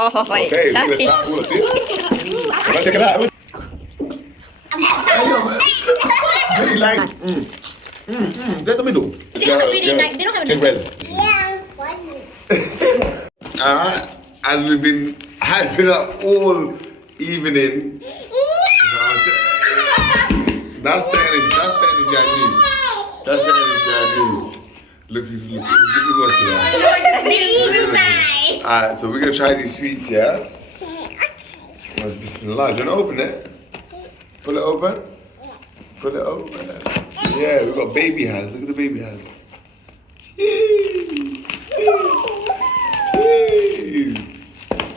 Oh, wait. Okay, we're gonna Turkish. try all of this. Let's check it out. Really like. Get the middle. They don't have really nice. They don't have Take enough. red. Yeah, I'm funny. Alright, as we've been hyping up all evening. That's the energy. That's the energy I need. That's the energy I need. Look who's watching that. Alright, so we're gonna try these sweets, yeah? Let's bismillah. Do you wanna open it? Pull it open? Pull it open. Yeah, we've got baby hands. Look at the baby hands.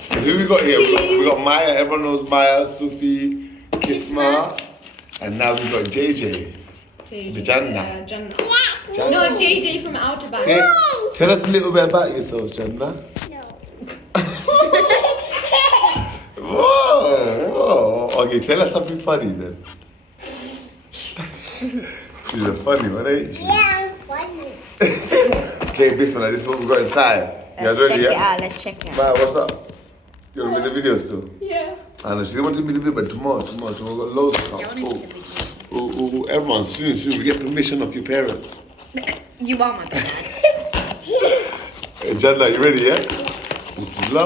So who we got here? We got Maya. Everyone knows Maya, Sufi, Kisma, and now we got JJ. The Jannah. Jannah. No, JJ from Outer Banks. Hey, tell us a little bit about yourself, Jannah. No. Whoa. Okay, tell us something funny then. She's a funny one, ain't she? Yeah, I'm funny. Okay, Bismillah, this is what we got inside. You guys Let's ready, check yeah? it out. Let's check it out. Maya, what's up? You want to make the video still? Yeah. And she wanted to be the video, but tomorrow we got loads of stuff. Oh, everyone, soon, we get permission of your parents. You are my dad. Hey, Jannah, you ready, yeah? Bismillah.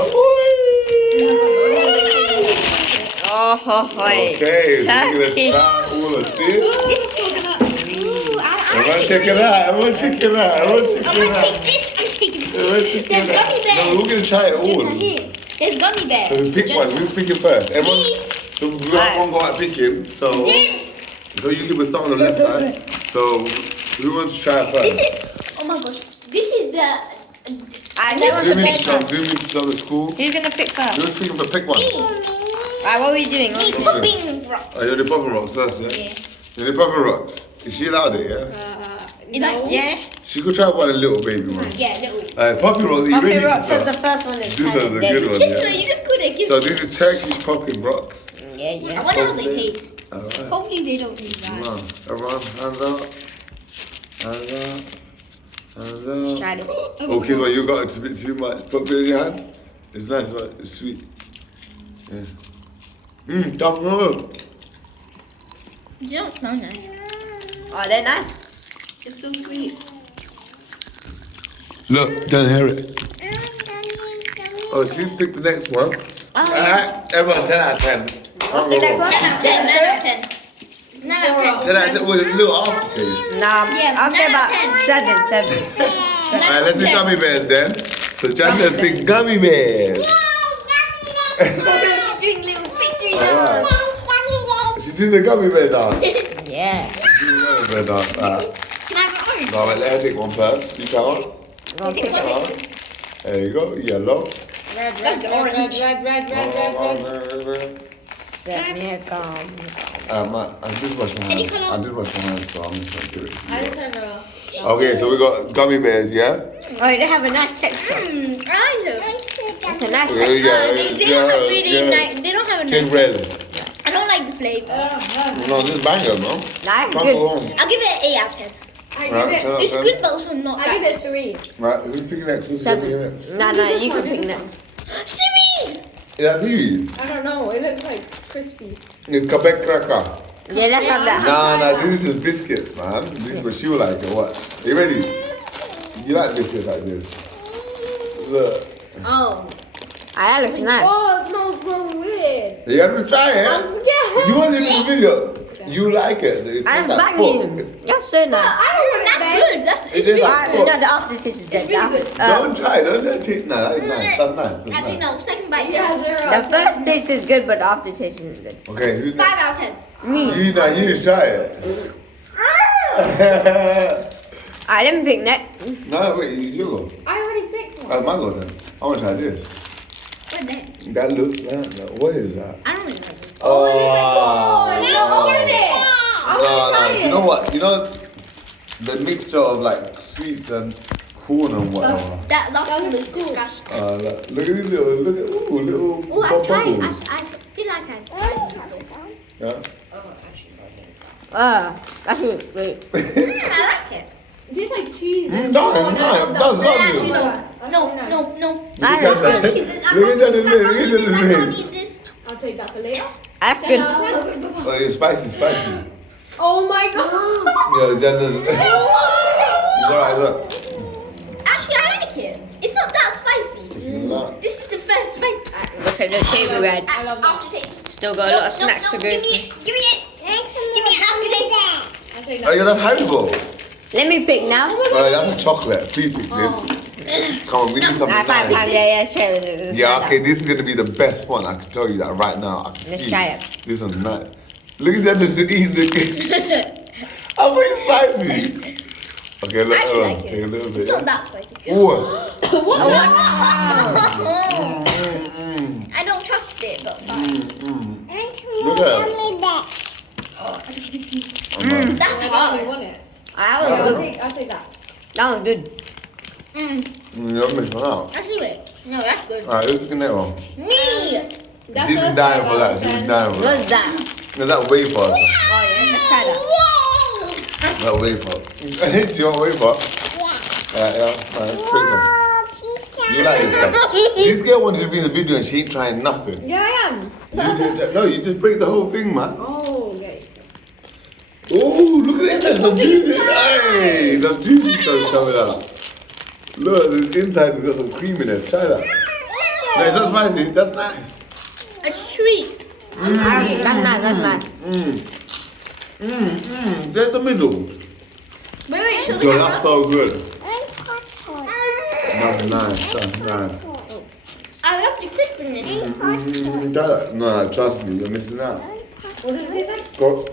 Oh, wait. Okay, so we're gonna Turkish. try all of this. Ooh, Everyone check it out, everyone check it out, everyone check I'm it gonna out. take this. I'm taking Everyone this. check There's it out. gummy bears. No, we're gonna try it all. Here. There's gummy bears. So we pick one, who's picking first? Everyone, Me. so we got one go out picking, so you can start on the left side. So who wants to try it first? This is. Oh my gosh. This is the. Alright, That was who Zoom in the to best. zoom in to some of the school. who's gonna pick first? Who's picking for pick one? Alright, what are we doing? Me popping rocks. Oh, you're the popping rocks, that's it. Yeah. You're the popping rocks. Is she allowed it, yeah? No. Yeah. She could try one a little baby one. Yeah, little. Alright, popping rocks, are you Poppy ready? Rock says Kissa? the first one is This kind one's of a good deadly. one, Kiss yeah. me, you just could have kissed So me. this is Turkish popping rocks. Yeah, I yeah. wonder how they taste. Alright. Hopefully they don't use that. Come on, everyone, hands up. Hands up. Hands up. Tried it. Oh, kids, what you got? It's a bit too much. Put it in your hand. It's nice, right? It's sweet. Yeah. Tongue. You don't smell nice. Oh, they're nice. It's so sweet. Look, don't hear it. Oh, please pick the next one. Alright, everyone, 10 out of 10. What's the next one? 9 out of 10. 9 out of 10. 10 out of 10. Well, there's a little aftertaste. Nah, Yeah, I'll say 9 out about of 10. 7. Alright, let's do gummy bears then. So, Jannah's picked gummy bears. She's doing little pictures. Alright. She's doing the gummy bear dance. Yeah. She's doing the gummy bear dance. Alright. Can I have an orange? Now, let her take one first. You try one. I'm gonna pick Come it. on. There you go. Yellow. That's the orange. Set me a gum. I did wash my Any hands. colour? I did wash my hands, so I'm just gonna do it. I just have a. Okay, so we got gummy bears, yeah? Oh, they have a nice texture. I know. It's a nice Yeah, texture. yeah, They don't have really nice. They don't have a Take nice. red. I don't like the flavor. No, this is banger, no? Nice, Can't good. go wrong. I'll give it an 8 out of 10. Right, 10 out of It's 10. good, but also not. I give it 3. Right, who's picking next? Who's 7. picking next? No, you can pick next. Jimmy! Is that you? I don't know. It looks like crispy. It's Quebec cracker. Yeah, let's have that. Nah, this is just biscuits, man. This is what she would like, or what? Are you ready? You like biscuits like this? Look. Oh. That looks nice. Oh, it smells so weird. You have to try it. I'm scared. You want to do this video? You like it. It tastes I'm like banging. pork. That's so nice. I don't want that's good. That's It it's is really like good. pork. No, the aftertaste is dead. really good. Don't try it. Don't let it. Nah, that's nice. That's nice. That's Actually, nice. no. Second bite. Yeah, 0. The first taste is good, but the aftertaste isn't good. Okay, who's 5 next? out of 10. Me. You need to try it. Alright, let me pick next. No, wait, it's your go. I already picked one. Oh, my go then. I want to try this. What that? That looks like, what is that? I don't really like it. Oh, No, get it. I want to try it. You know what? You know the mixture of like sweets and corn and whatever. That last one was cool. disgusting. Look at this little, look at, ooh, little Oh, I've tried. bubbles. I feel like I've tried it. Yeah. That's it. Wait. I like it. It tastes like cheese. Mm, and no, corn no, and it does, the- does Actually, it? no. No, no, no. Look at that. Look at this. Look at I can't this. eat this. I'll take that for later. That's 10 good. out of 10. Oh, it's spicy, spicy. Oh my god. Yeah, Jen. It's alright. Actually, I like it. It's not that spicy. It's not. This is the first spice. Look at the table, guys. I love that. After taste. Still got a lot of snacks to go. Give me it. Give me it. Give me it. After taste. I'll take Oh, that. yeah, that's Haribo. Let me pick now. Oh, that's a chocolate. Please pick this. Come on, we need something Alright, fine, nice. yeah, share with it. Yeah, okay, this is gonna be the best one. I can tell you that right now. I can Let's see try it. This one's nice. Look at them just eating the cake. I'm very spicy. Okay, look, I actually like take it. a little bit. It's not that spicy. Ooh. I don't trust it, but fine. Look at that. That's I hard. really want it. That Yeah, was I'll good. take that. That was good. You're missing out. Actually, wait. No, that's good. Alright, let's look at that one. Me. That's You didn't a die 5 for out that. of You 10. didn't die for that. What's that? Is that wafer? Oh, yeah, let's try that. That wafer. Do you want wafer? Alright, yeah. Alright, take them. You like this stuff. This girl wanted to be in the video and she ain't trying nothing. Yeah, I am. You just break the whole thing, man. Oh, okay. Oh, look at the inside. Some juices. Hey, some juices started coming out. Look, the inside has got some cream in it. Try that. No, it's not spicy. That's nice. A treat. That's nice. There's the middle. Wait, so Yo, that's so good. That's nice. That's nice. I love the crispiness. Try that. No, trust me, you're missing out. What does it taste like? Go.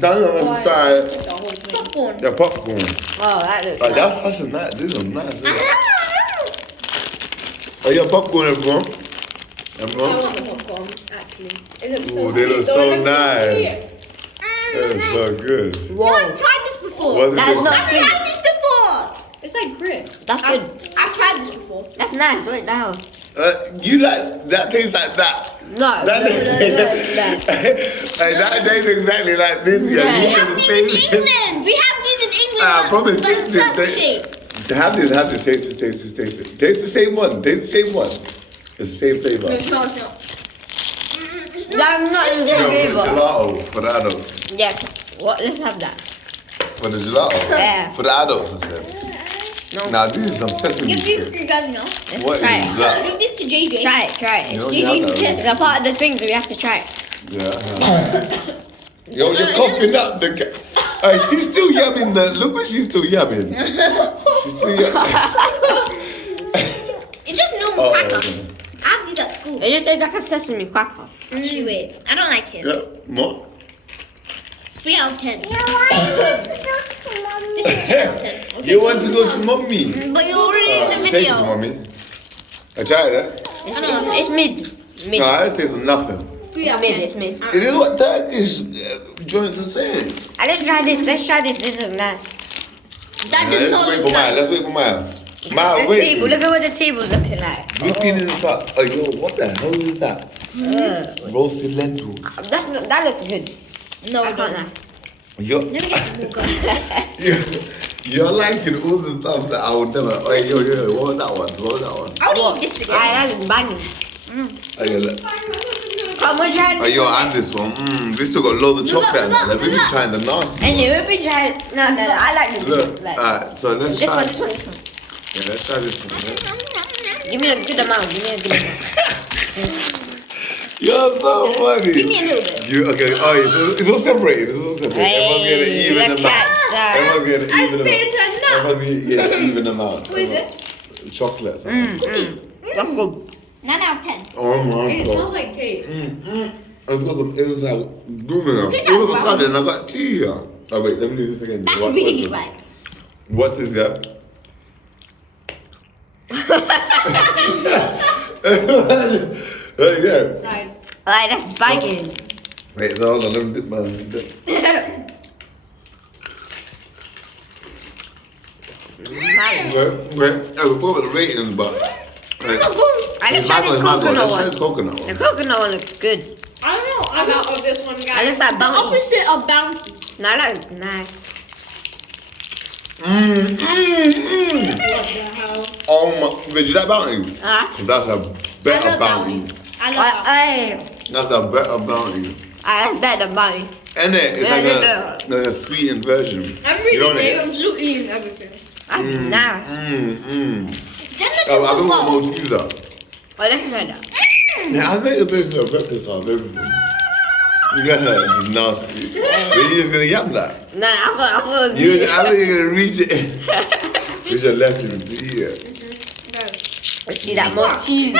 Don't try it. The whole thing. Popcorn. The popcorn. Oh, that looks Like, nice. that's such a nice. This is nice. Isn't it? Oh, yeah, popcorn, everyone. I Everyone. want the popcorn, actually. It looks so Ooh, they sweet. look Though so it looks nice. That is so good. I've tried this before. Was it That's good? not I've sweet. tried this before. It's like grit. That's good. I've tried this before. That's nice. Wait down. You like that tastes like that. No, That no, tastes no. that tastes exactly like this. Yeah, Yeah. you We said have the these same in thing. England. We have these in England. I promise but this it's is circle the- shape. Have this, taste it. Taste the same one. Taste the same one. It's the same flavor. No, it's not. It's I'm not the No, same for the flavor. gelato for the adults. Yeah. What? Let's have that. For the gelato. Yeah. For the adults, I said. No. Now this is some sesame Give shit. you guys know. Let's What is try it. that? Give this to JJ. Try it. You It's know you have that. it's a part of the thing, so we have to try it. Yeah. Yo, you're coughing up the cat. She's still yamming the. Look what she's still yamming. She's still yamming. It's just normal Oh, cracker. okay. I have these at school. It just tastes like a sesame cracker. Actually, wait. I don't like it. Yeah, more? 3 out of 10. This is 10 out of 10. You want to go to mommy? But you're already in the Take it, video. mommy. I tried it. It's mid. Mid. No, I taste nothing. 3 out of 10. It's mid. Is this what Turkish joints are saying? Let's try this. This looks nice. That does Let's not wait look for mine. nice. Let's wait for mine. Mine, The wait. table. Look at what the table's looking like. We're cleaning this up. Oh, yo, what the hell is that? Roasted lentils. That looks good. No, I it can't doesn't. lie. You're liking all the stuff that I would never. Oh, yo, what was that one? What was that one? I would eat this again. That looks banging. Oh, yeah, look. Come on, try Oh, yo, and this one. This still got loads of chocolate in there. We've been trying the nasty. Anyway, we've been trying. No, I like this. Look, Like, alright, so let's this try. one, this one, this one. Yeah, let's try this one. Yeah. Give me a good amount. You're so funny. Give me a little bit. You okay? Oh, it's all separated. It's all separated. Everyone's getting an even look amount. at that. Everyone's getting an even paid amount. attention. Everyone's getting an even amount. Who is this? Chocolate. That's good. 9 out of 10. Oh my It smells god. like cake. I've got some inside Gummy. It was a card and I got tea here. Oh wait, let me do this again. That's What- really what's right. this? What's this? Yeah. Yeah. Side. Alright, that's banging. Wait, so hold on, let me dip my dip. Wait. I forgot about the ratings, but. Right. Let's It's try my this one, coconut Let's try one. this coconut The one. coconut one looks good. I don't know. I'm out of this one, I guys. looks like The bounty. opposite of bounty. No, that looks nice. What the hell? Oh my, did you like bounty? Huh? That's a I better love bounty. I love that. That's a better bounty. I bet the money. And it's Yeah, like a sweetened version. I'm You really don't big. it? I'm looking at everything. That's nice. Them the I don't chocolate want ball. Malteser. Oh, that's not that. Yeah, I make a bit of replica of everything. Yeah, it's nasty. But you're just gonna yap that. Nah, I thought I thought you're gonna reach it. With your left hand to eat it. see that more cheese.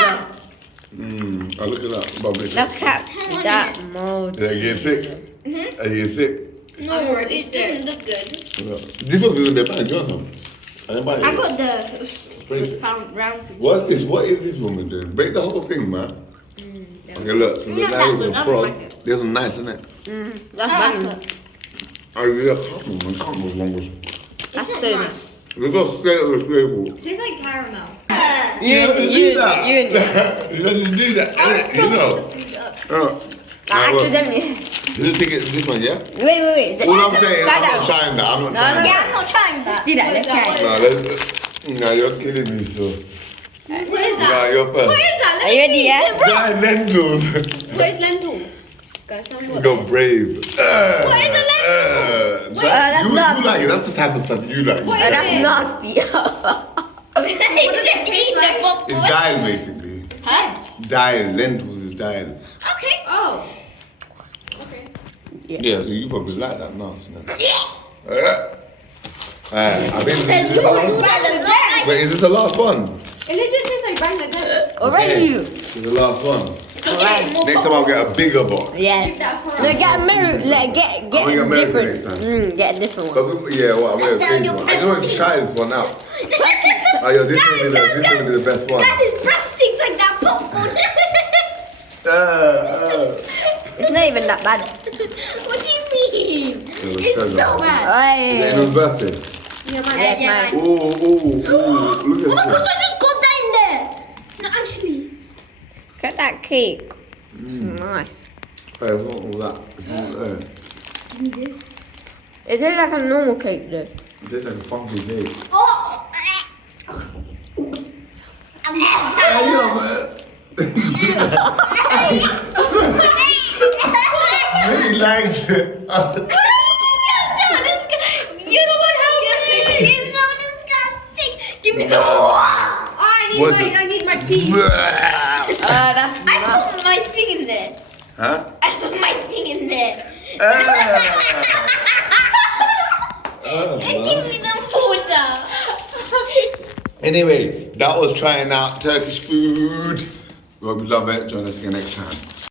Oh, look at that. Bubbly. Look at that more. Did I get sick? Are you sick? No, it doesn't look good. This one's gonna be a bad job. I didn't buy it. I got the Break it. found round. What's this? What is this woman doing? Break the whole thing, man. Okay, look. So Not look, that now good, you're I don't frog. like it. There's some nice, isn't it? That's I like money. it. Oh, yeah, can't go wrong with. That's so nice. Look how straight on the table. Tastes like caramel. You do that. you You have to do that, innit? You know. I accidentally. This one, yeah? Wait. All I'm saying is Try I'm not that. trying that. I'm not No, trying no, that. I'm not trying that. Let's do that. Let's try it. Nah, you're killing me, so. What is Nah, that? you're first. What is that? Are you ready? Yeah. Giant lentils. What is lentils? Guys, tell me what Go it is. brave. What is a lentil? that's you nasty. like it. That's the type of stuff you like. What Oh, that's it? nasty. It's dial, basically. Huh? Dial. Lentils is dial. Okay. Oh. Okay. Yeah, so you probably like that nastiness. I think this is the last. Wait, is this the last one? It legit tastes like Bangladesh. Already. This is the last one. Alright. Next time I'll get a bigger box. Yeah. Give that for No, get a mirror. Like, get I'm gonna get a American different. next time. Get a different one. But yeah, well, I'm gonna change one. I just want to try this one out. Oh, yeah, this is gonna be the best one. That is breast sticks like that popcorn. It's not even that bad. What do you mean? Yeah, It's it's so so bad. Is it anyone's birthday? Yeah, man. Yes, Yeah, mine. man. Ooh, look Oh my at gosh, this. I just got that in there. No, actually. Look at that cake. Nice. Hey, it's not all that. It's not there. Give me this. Is it like a normal cake though? It tastes like a funky cake. Oh. Hey, yo, man. He likes it. You don't want help me. It's so disgusting. Give me the What's it? I need my pee. That's I nice. put my thing in there. Huh? I put my thing in there. And give me the water. Anyway, that was trying out Turkish food. We hope you love it. Join us again next time.